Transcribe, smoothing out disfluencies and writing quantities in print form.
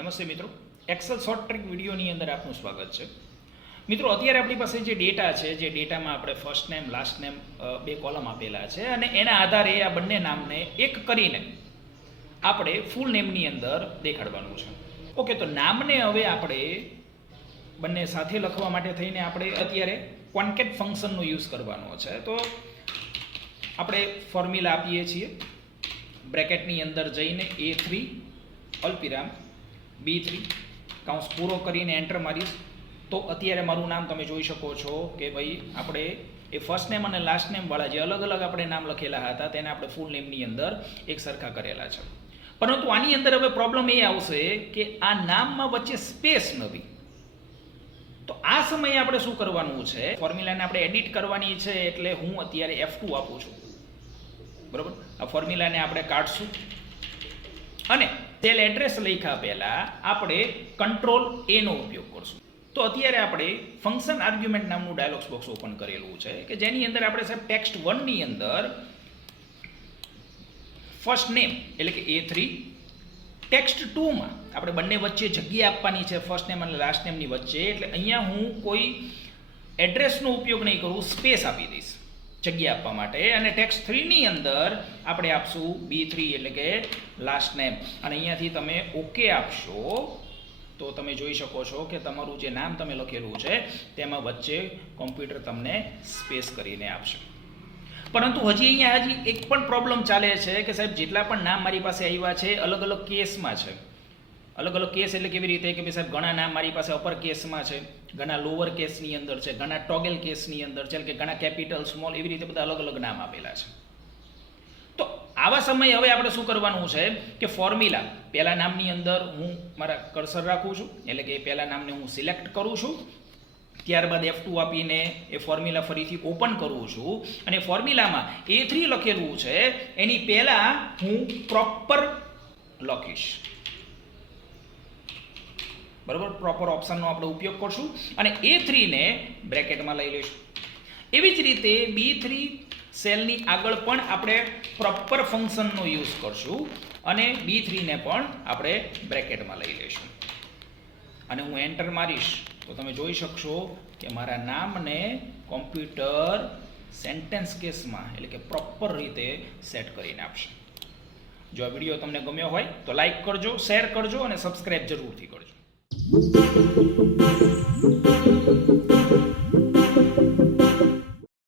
નમસ્તે મિત્રો, Excel short trick વિડીયોની અંદર આપનું સ્વાગત છે. મિત્રો, અત્યારે આપણી પાસે જે ડેટા છે, જે ડેટામાં આપણે ફર્સ્ટ નેમ લાસ્ટ નેમ બે કોલમ આપેલા છે અને એના આધારે આ બંને નામને એક કરીને આપણે ફૂલ નેમની અંદર દેખાડવાનું છે. ઓકે, તો નામને હવે આપણે બંને સાથે લખવા માટે થઈને આપણે અત્યારે કોન્કેટ ફંક્શનનો યુઝ કરવાનો છે. તો આપણે ફોર્મ્યુલા આપીએ છીએ, બ્રેકેટની અંદર જઈને A3 અલ્પવિરામ B3 કૌંસ પૂરો કરીને એન્ટર મારીશ તો અત્યારે મારું નામ તમે જોઈ શકો છો કે ભાઈ આપણે એ ફર્સ્ટ નેમ અને લાસ્ટ નેમ વાળા જે અલગ અલગ આપણે નામ લખેલા હતા તેને આપણે ફૂલ નેમની અંદર એક સરખા કરેલા છે. પરંતુ આની અંદર હવે પ્રોબ્લેમ એ આવશે કે આ નામમાં વચ્ચે સ્પેસ નથી. તો આ સમયે આપણે શું કરવાનું છે, ફોર્મ્યુલાને આપણે એડિટ કરવાની છે. એટલે હું અત્યારે F2 આપું છું, બરાબર. આ ફોર્મ્યુલાને આપણે કાઢશું અને સેલ એડ્રેસ લખ્યા પહેલા આપણે કંટ્રોલ A નો ઉપયોગ કરશું. તો અત્યારે આપણે ફંક્શન આર્ગ્યુમેન્ટ નામનું ડાયલોગ્સ બોક્સ ઓપન કરેલું છે કે જેની અંદર આપણે સાહેબ ટેક્સ્ટ 1 ની અંદર ફર્સ્ટ નેમ એટલે કે A3, ટેક્સ્ટ 2 માં આપણે બંને વચ્ચે જગ્યા આપવાની છે ફર્સ્ટ નેમ અને લાસ્ટ નેમની વચ્ચે. એટલે અહીંયા હું કોઈ એડ્રેસનો ઉપયોગ નહીં કરું, સ્પેસ આપી દઈશ જગ્યા આપવા માટે. અને ટેક્સ્ટ 3 ની અંદર આપણે આપશું B3 એટલે કે લાસ્ટ નેમ. અને અહીંયાથી તમે ઓકે આપશો તો તમે જોઈ શકો છો કે તમારું જે નામ તમે લખેલું છે તેમાં વચ્ચે કોમ્પ્યુટર તમને સ્પેસ કરીને આપશે. પરંતુ હજી એક પણ પ્રોબ્લેમ ચાલે છે કે સાહેબ જેટલા પણ નામ મારી પાસે આવ્યા છે અલગ અલગ કેસમાં છે. અલગ અલગ કેસ એટલે કેવી રીતે કે ભાઈ સાહેબ ઘણા નામ મારી પાસે અપર કેસમાં છે, ઘણા લોઅર કેસની અંદર છે, ઘણા ટોગલ કેસની અંદર છે, કે ઘણા કેપિટલ સ્મોલ, એવી રીતે બધા અલગ અલગ નામ આપેલા છે. તો આવા સમયે હવે આપણે શું કરવાનું છે કે ફોર્મ્યુલા પહેલા નામની અંદર હું મારા કર્સર રાખું છું, એટલે કે પહેલા નામને હું સિલેક્ટ કરું છું, ત્યારબાદ F2 આપીને એ ફોર્મ્યુલા ફરીથી ઓપન કરું છું અને ફોર્મ્યુલામાં A3 લખેલું છે એની પહેલા હું પ્રોપર લખીશ, બરાબર. પ્રોપર ઓપ્શનનો આપણે ઉપયોગ કરશું અને A3 ને બ્રેકેટમાં લઈ લઈશું. એવી જ રીતે B3 સેલની આગળ પણ આપણે પ્રોપર ફંક્શનનો યુઝ કરશું અને B3 ને પણ આપણે બ્રેકેટમાં લઈ લઈશું. અને હું એન્ટર મારીશ તો તમે જોઈ શકશો કે મારા નામને કોમ્પ્યુટર સેન્ટેન્સ કેસમાં એટલે કે પ્રોપર રીતે સેટ કરીને આપશે. જો આ વિડીયો તમને ગમ્યો હોય તો લાઈક કરજો, શેર કરજો અને સબસ્ક્રાઇબ જરૂરથી કરજો.